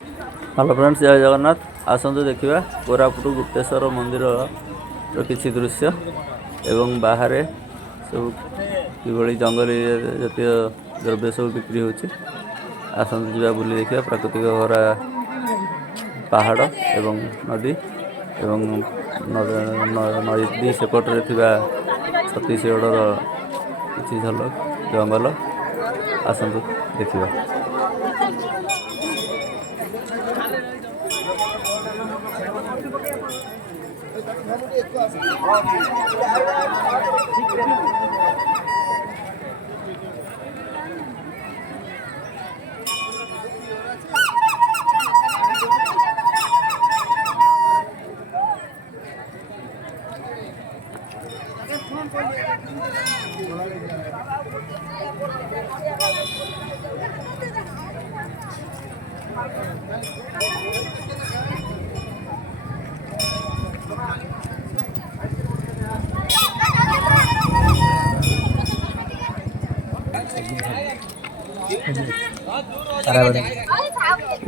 Hello friends, जय जगन्नाथ। आसतु देखा कोरापुट गुप्तेश्वर मंदिर किसी दृश्य एवं बाहर सब कि जंगली जातीय द्रव्य सब बिक्री होची। आसतु जा बुली देखा प्राकृतिक भरा पहाड़ एवं नदी एवं नदी सेपटे छत्तीसगढ़ किसी झलक जंगल। आसतु देखा।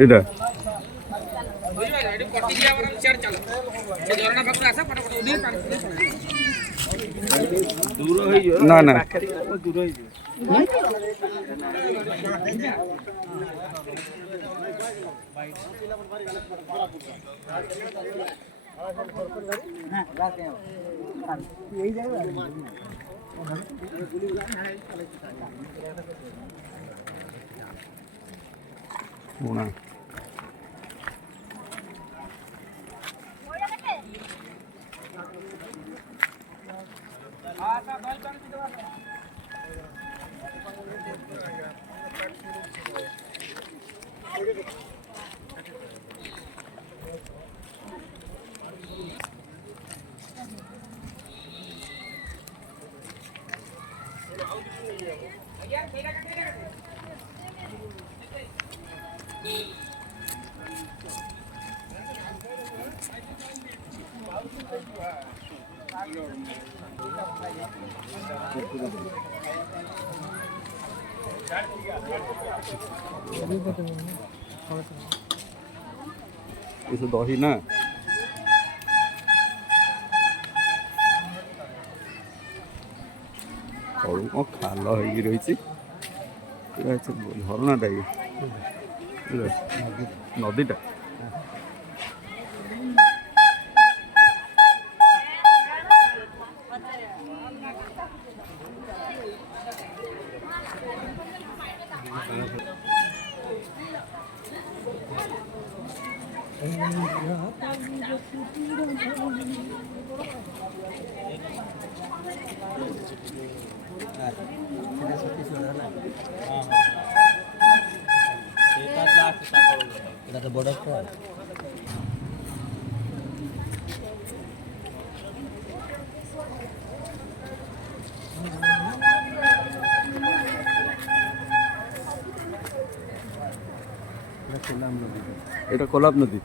इधर ना ना दही ना खाल रही झरनाटा नदीटा এটা কোলাব নদী।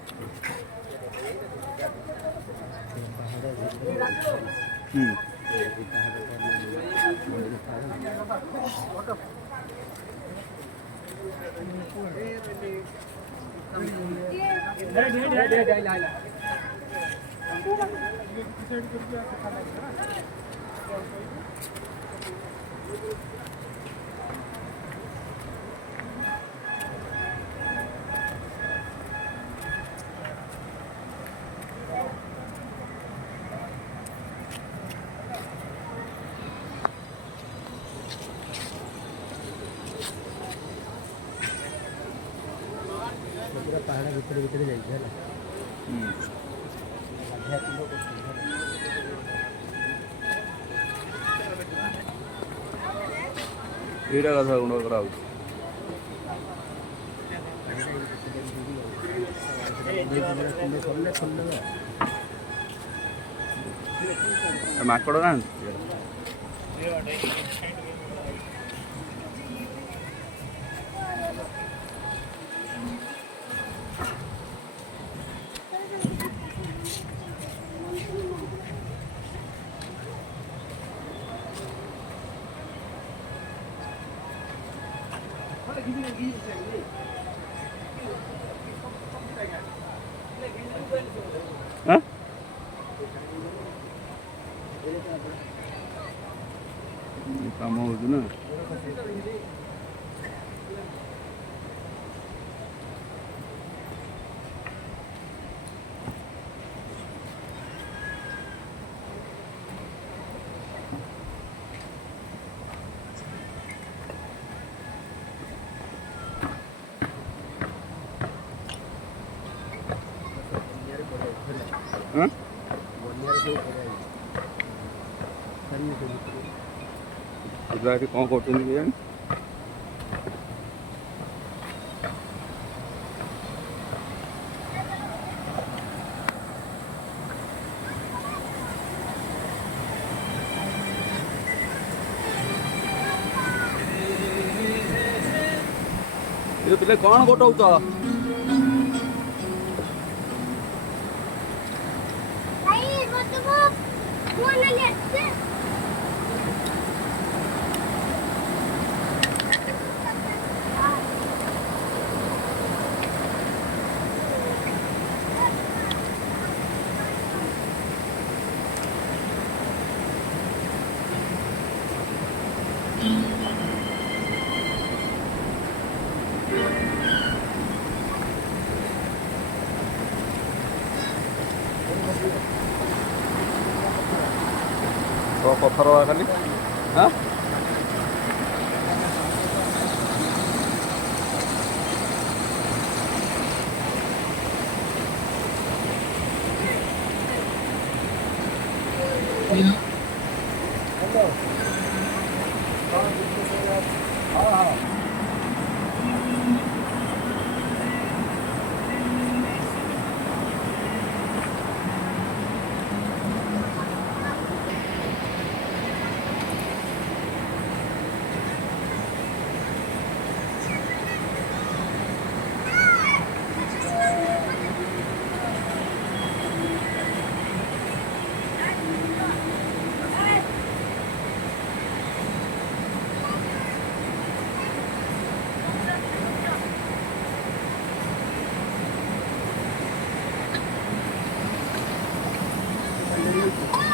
पहाड़ भितर भितर जाइए ଏଇଟା କଥା ଗୁଣ କରାହଉଛି। ମାଙ୍କଡ଼ ନାହାନ୍ତି। हाँ काम हो ना हाँ କଣ କରୁଛନ୍ତି କେଜାଣି ଏ ପିଲେ କଣ ଗୋଟଉଛ ପଥର ଖାଲି ହଁ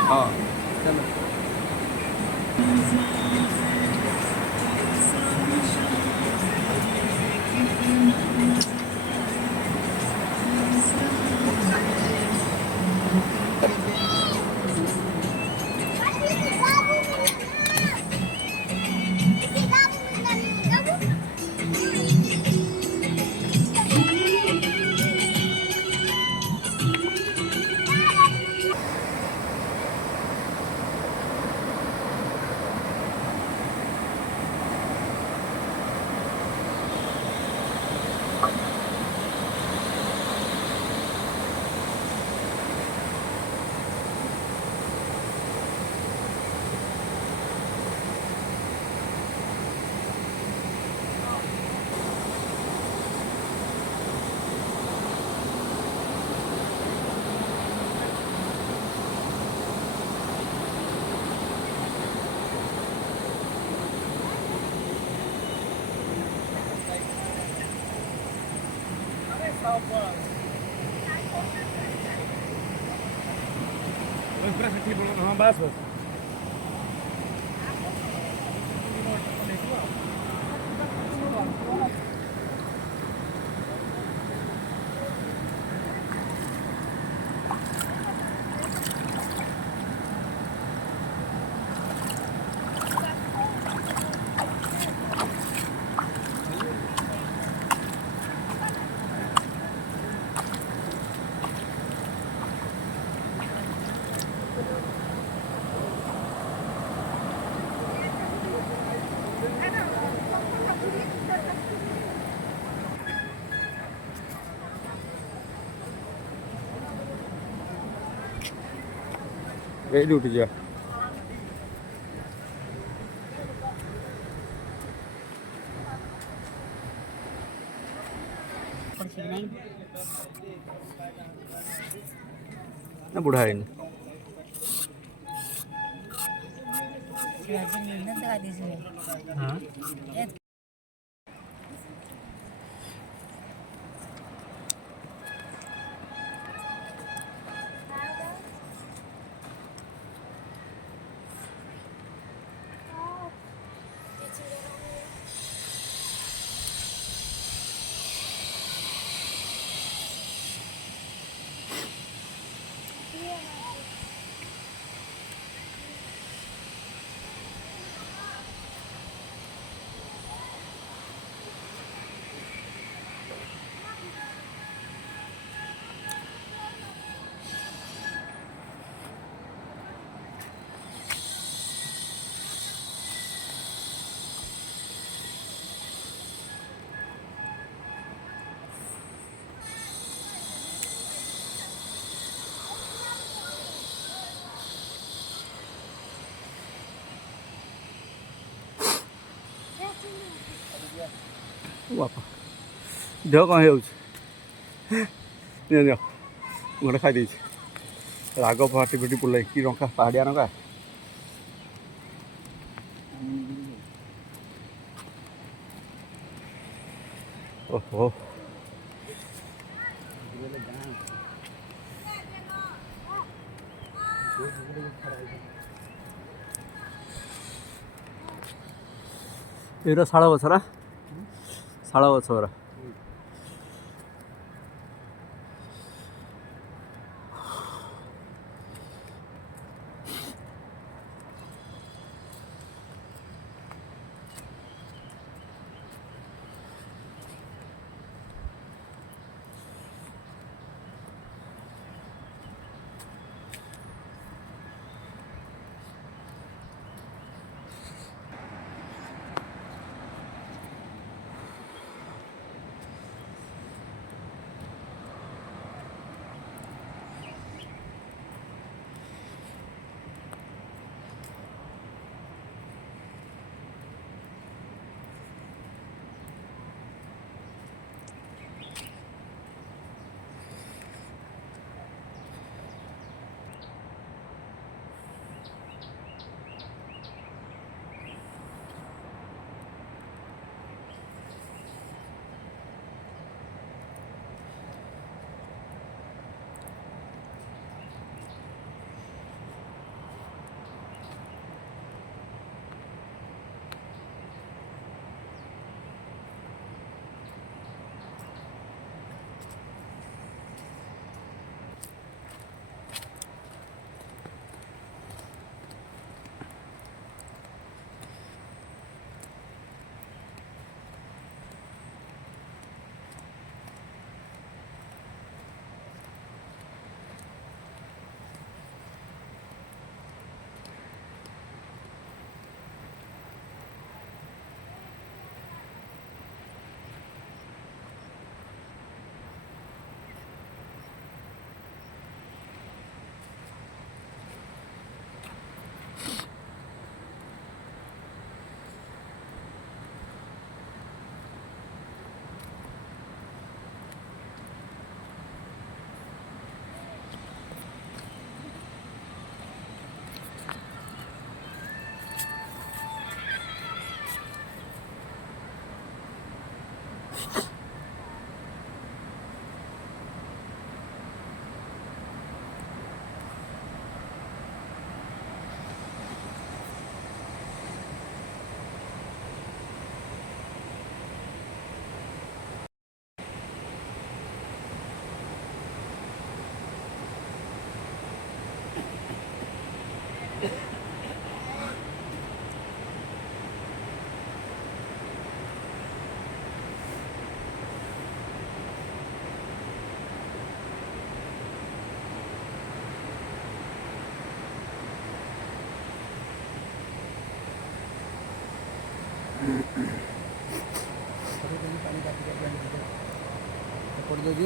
हाँ हाँ बस बस ଏଇଠି ଉଠିଯିବା ନା ବୁଢ଼ା ହେଇନି हाँ ବାପା ଦେହ କ'ଣ ହେଇଯାଉଛି। ନିଅ ନିଅ ଗୋଟେ ଖାଇ ଦେଇଛି। ରାଗ ଫାଟି ଫିଟି ପୁଲାଇ କି ରଙ୍କା ପାହାଡ଼ିଆ ରଙ୍କା। ଓହୋ ଏଇଟା ଶାଳ ଗଛ ନା ଶାଳ ଗଛ ଗୁରା।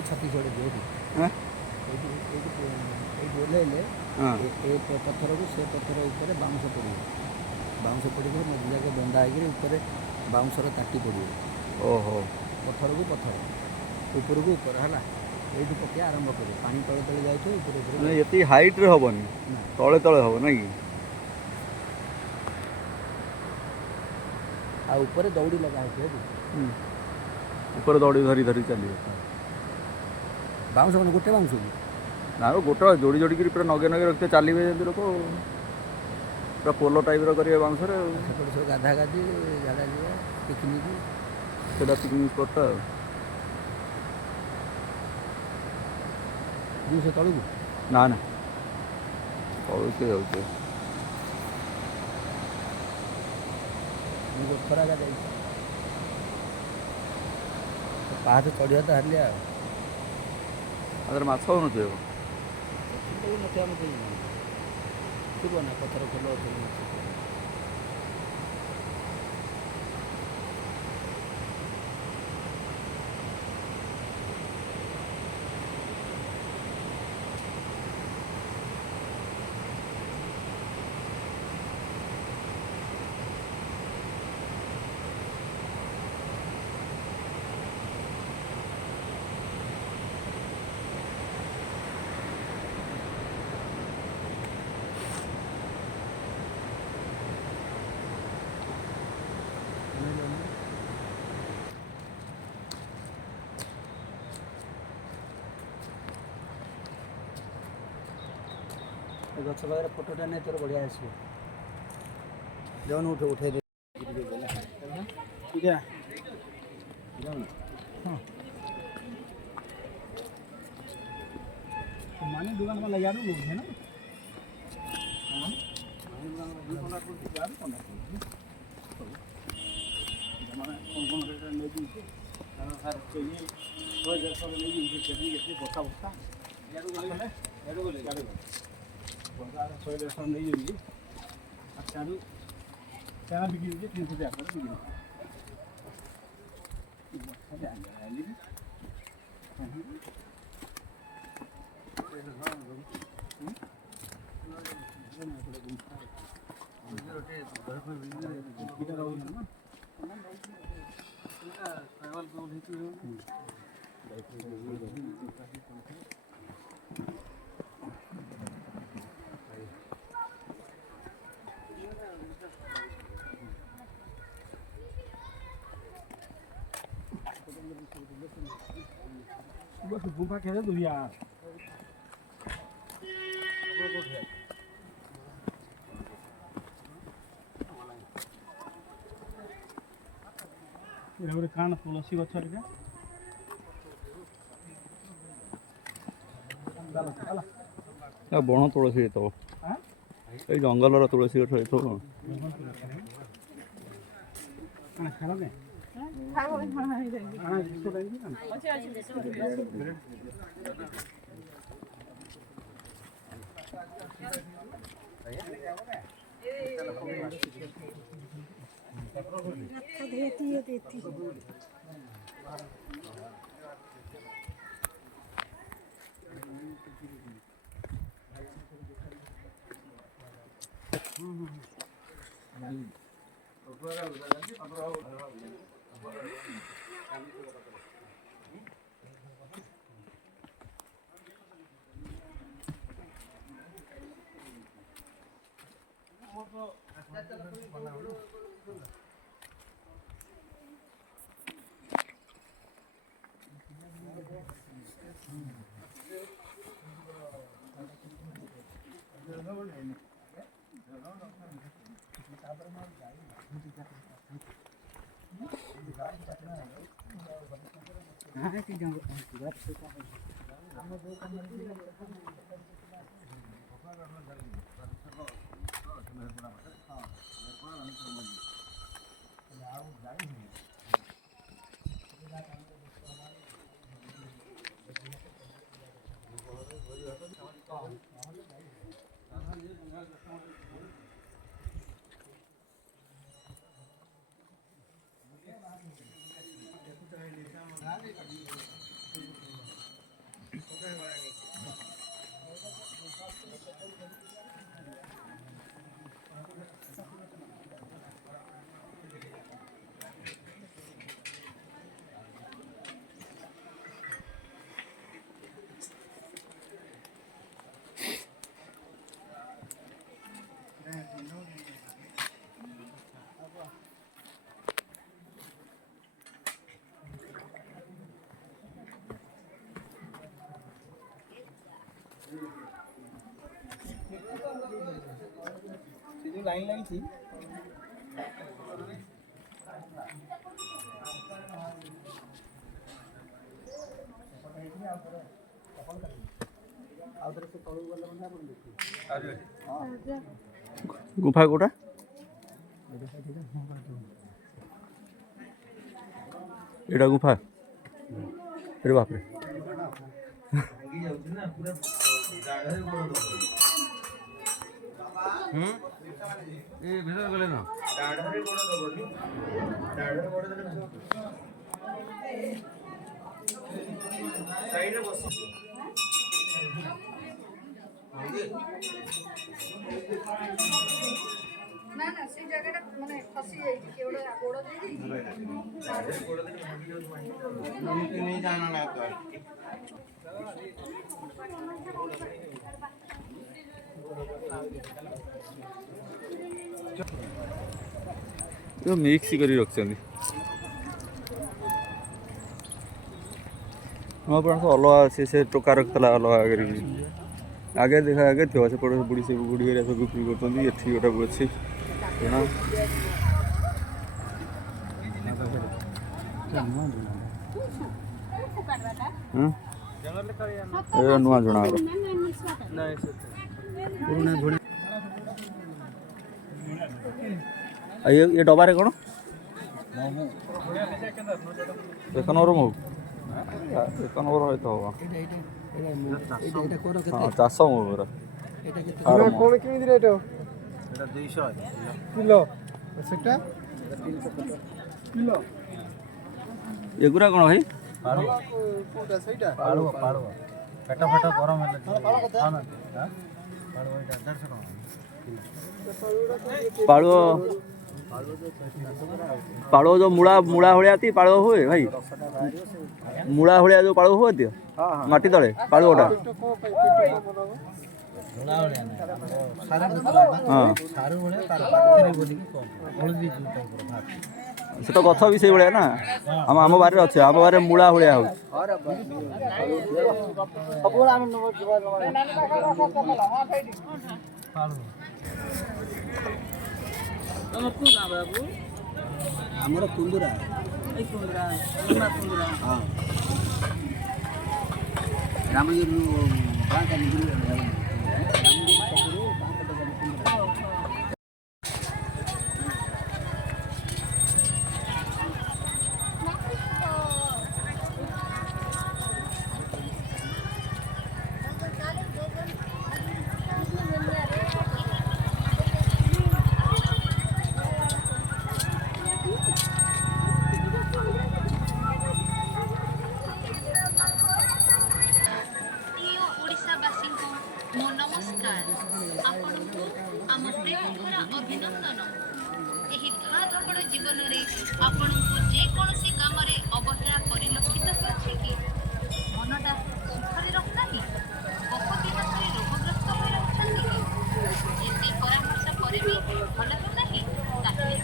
ଛତିଶଗଡ଼ ଓହ୍ଲେଇଲେ ଏ ପଥରକୁ ସେ ପଥର ଉପରେ ବାଉଁଶ ପଡ଼ିବ। ବାଉଁଶ ପଡ଼ିକରି ମଝି ଯାକେ ବନ୍ଧା ହେଇକିରି ଉପରେ ବାଉଁଶର ତାଟି ପଡ଼ିବ। ଓହୋ ପଥରକୁ ପଥର ଉପରକୁ ଉପର ହେଲା। ଏଇଠୁ ପକେଇବା ଆରମ୍ଭ କରିବ। ପାଣି ତଳେ ତଳେ ଯାଉଥିବ ଉପରେ ଉପରେ ଏତିକି ହାଇଟ୍ରେ ହେବନି ତଳେ ତଳେ ହେବ ନାଇଁ କି। ଆଉ ଉପରେ ଦଉଡ଼ି ଲଗା ହେଇଥିବ। ଉପରେ ଦଉଡ଼ି ଧରି ଧରି ଚାଲିବ। ବାଉଁଶ ମାନେ ଗୋଟେ ବାଉଁଶ କି ନା ଗୋଟେ ଯୋଡ଼ି ଯୋଡ଼ିକିରି ପୁରା ନଗେ ନଗେ ରଖିତେ ଚାଲିବେ ଯେମିତି ଲୋକ ପୁରା ପୋଲ ଟାଇପ୍ର କରିବେ ବାଉଁଶରେ। ସେପଟେ ସବୁ ଗାଧା ଗାଧି ଝାଡ଼ା ଯିବା ପିକନିକ୍ ସେଇଟା ପିକନିକ୍ ସ୍ପଟ୍ଟା ଆଉ। 200 ତଳକୁ ନା ନା ତଳକୁ କିଏ ଯାଉଛି। ଖରାକା ଯାଇଛି ପାହାଚ ଚଢ଼ିବା ତ ହାରିଲି ଆଉ। ଆରେ ମାଛ ହେଉନଥିବ ନଥିବ ଆମେ ଥିବ ନା ପଥର ଖୋଲ ମାଛ। गछ पाखे फोटोटा नहीं तोर बढ़िया आसो जाऊन उठे दे मानी दुकान में लगा दूँ है ना बस गुफा खेले तो यार ये कान तुलसी गछ बण तुलसी तो ये जंगल तुलसी गछ तो लाइन लाइन थी गुफा कोटा एटा गुफा अरे बाप रे ए भीतर गले ना डाडरे गोड़ दबनी डाडरे गोड़ दबनी साइड रे बस ना ना से जगह माने फसी जाई केवड़ा गोड़ दे दी डाडरे गोड़ दे नहीं जाना ना तो यो मिक्स करी रखछन्ती हम पण तो अलग से टोका रखतला अलग करी ଆଗେ ଦେଖା ଆଗେ ଥିବ ସେପଟେ ବୁଢ଼ୀ ସବୁ ବୁଢ଼ୀ ହେରିକା ସବୁ ବିକ୍ରି କରୁଛନ୍ତି ଏଠି ଗୋଟେ ଅଛି ଜଣା ଏ ନୂଆ ଜଣା ପୁରୁଣା ଝୁଣା ଏ ଡବାରେ କ'ଣ ଏକ ନମ୍ବର ମହୁ ଏକ ନମ୍ବର ହଇତ ହବ ଏଇଟା କର କେତେ ହଁ ଚାଷ ମହୁ ପୁରା ଏଇଟା କେତେ କ'ଣ କେମିତି ରେଟ୍ ଏଇଟା 200 କିଲୋ ସେଟା କିଲୋ ଏଗୁରା କ'ଣ ଭାଇ କୋଉଟା ସେଇଟା ପାଳୁଅ ପେଟ ଫେଟ ଗରମ ହେଲେ ପାଳୁଅ ଏଇଟା 150 ଟଙ୍କା ପାଳୁଅ ପାଳୁଅ ଯେଉଁ ମୂଳା ଭଳିଆ ତି ପାଳୁଅ ହୁଏ ଭାଇ ମୂଳା ଭଳିଆ ଯେଉଁ ପାଳୁଅ ହୁଏ ତି ମାଟି ତଳେ ପାଳୁଅଟା ଝୋଳା ଭଳିଆ ନାହିଁ ହଁ ସାରୁ ଭଳିଆ ତାର ପାଖରେ ବୋଲିକି ହଳଦୀ ଯେଉଁ ଟାଇପ୍ର ଭାତ ସେ ତ ଗଛ ବି ସେଇଭଳିଆ ନା ଆମ ବାରିରେ ଅଛି ଆମ ବାରିରେ ମୂଳା ଭଳିଆ ହେଉଛି ଆମର କୁନ୍ଦୁରା ହଁ ରାମଗିରି ମୋ ନମସ୍କାର ଆପଣଙ୍କୁ ଆମ ପ୍ରେମଭରା ଅଭିନନ୍ଦନ ଏହି ଧଡ଼ାଧପଡ଼ ଜୀବନରେ ଆପଣଙ୍କୁ ଯେକୌଣସି କାମରେ ଅବହେଳା ପରିଲକ୍ଷିତ ହେଉଛି କି ମନଟା ସୁଖରେ ରହୁନାହିଁ ବହୁତ ଦିନ ଧରି ରୋଗଗ୍ରସ୍ତ ହୋଇ ରହୁଛନ୍ତି କି ଏତେ ପରାମର୍ଶ ପରେ ବି ଭଲ ହେଉନାହିଁ ତାହେଲେ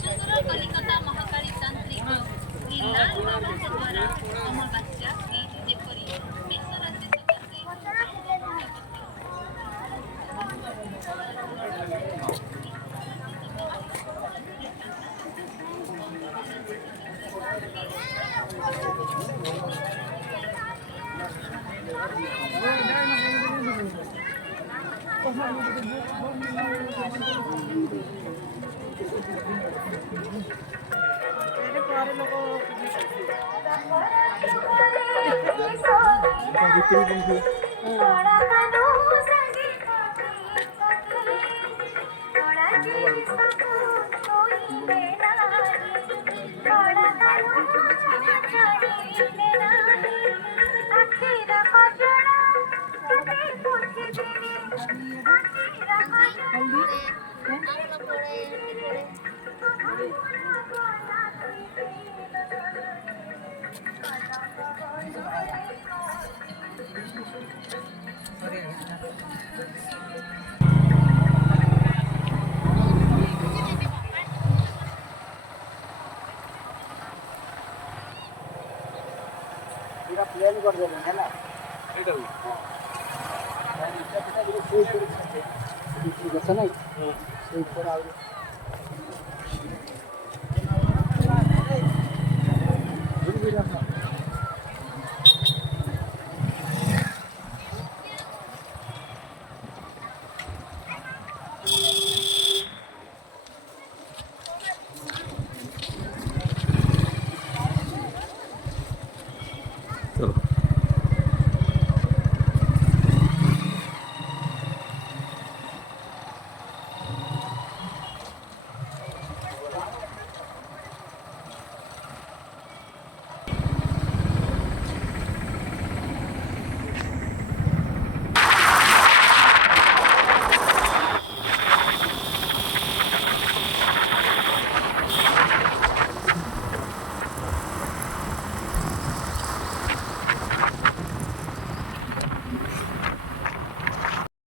ସୁଦୂର କଲିକତା ମହାକାଳୀ ତାନ୍ତ୍ରିକ ଶ୍ରୀ ଲାଲ ବାବାଙ୍କ ଦ୍ୱାରା ଅମାବାସ୍ୟା ଶ୍ରୀ ଯେପରି ବେସର ଶେଷ ପ୍ଲେନ୍ କରିଦେବେ ହେଲା ଗଛ ନାଇଁ ସେ ଉପରେ ଆହୁରି